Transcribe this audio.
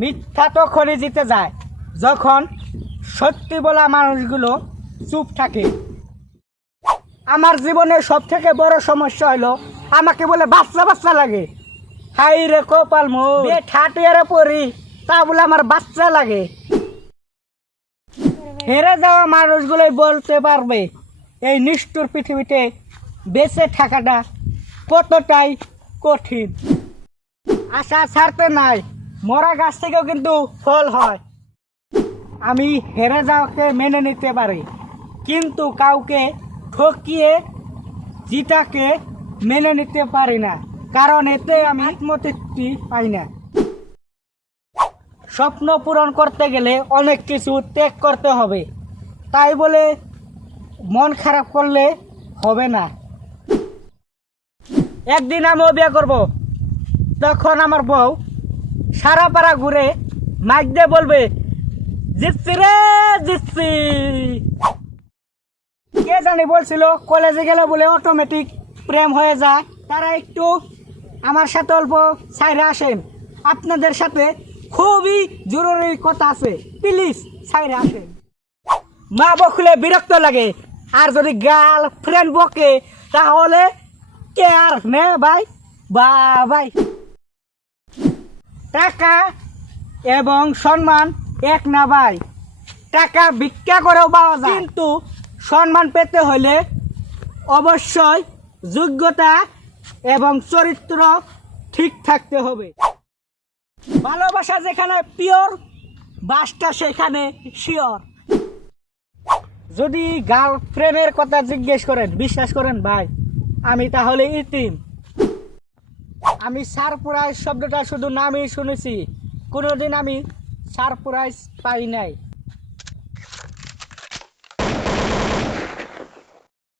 মিথ্যা তখনই জিতে যায় যখন সত্যি বলা মানুষগুলো চুপ থাকে। আমার জীবনের সব থেকে বড় সমস্যা হলো আমাকে বলে বাচ্চা বাচ্চা লাগে। হাই রে কপাল মোর, ঠাটিয়ারে পড়ি তা বলে আমার বাচ্চা লাগে। হেরে যাওয়া মানুষগুলোই বলতে পারবে এই নিষ্ঠুর পৃথিবীতে বেঁচে থাকাটা কতটাই কঠিন। আশা ছাড়তে নাই, মরা গাছ থেকেও কিন্তু ফল হয়। আমি হেরে যাওয়াকে মেনে নিতে পারি, কিন্তু কাউকে ঠকিয়ে জিতাকে মেনে নিতে পারি না, কারণ এতে আমি আত্মতৃপ্তি পাই না। স্বপ্ন পূরণ করতে গেলে অনেক কিছু ত্যাগ করতে হবে, তাই বলে মন খারাপ করলে হবে না। একদিন আমিও বিয়ে করব, তখন আমার বউ সারা পাড়া ঘুরে মাইক দিয়ে বলবে, জিতছি রে জিতছি। কে জানি বলছিল কলেজে গেলে বলে অটোমেটিক প্রেম হয়ে যায়। তারা একটু আমার সাথে অল্প সাইরে আসেন, আপনাদের সাথে খুবই জরুরি কথা আছে, প্লিজ সাইরে আসেন। মা বকুলে বিরক্ত লাগে, আর যদি গার্ল ফ্রেন্ড বকে তাহলে কে আর নে ভাই বা ভাই। টাকা এবং সম্মান এক না ভাই, টাকা ভিক্ষা করেও পাওয়া যায়, কিন্তু সম্মান পেতে হলে অবশ্যই যোগ্যতা এবং চরিত্র ঠিক থাকতে হবে। ভালোবাসা যেখানে পিওর, বাসটা সেখানে শিওর। যদি গার্লফ্রেন্ডের কথা জিজ্ঞেস করেন, বিশ্বাস করেন ভাই, আমি তাহলে ইতিম। আমি সারপ্রাইজ শব্দটা শুধু নামই শুনেছি, কোনোদিন আমি সারপ্রাইজ পাই নাই।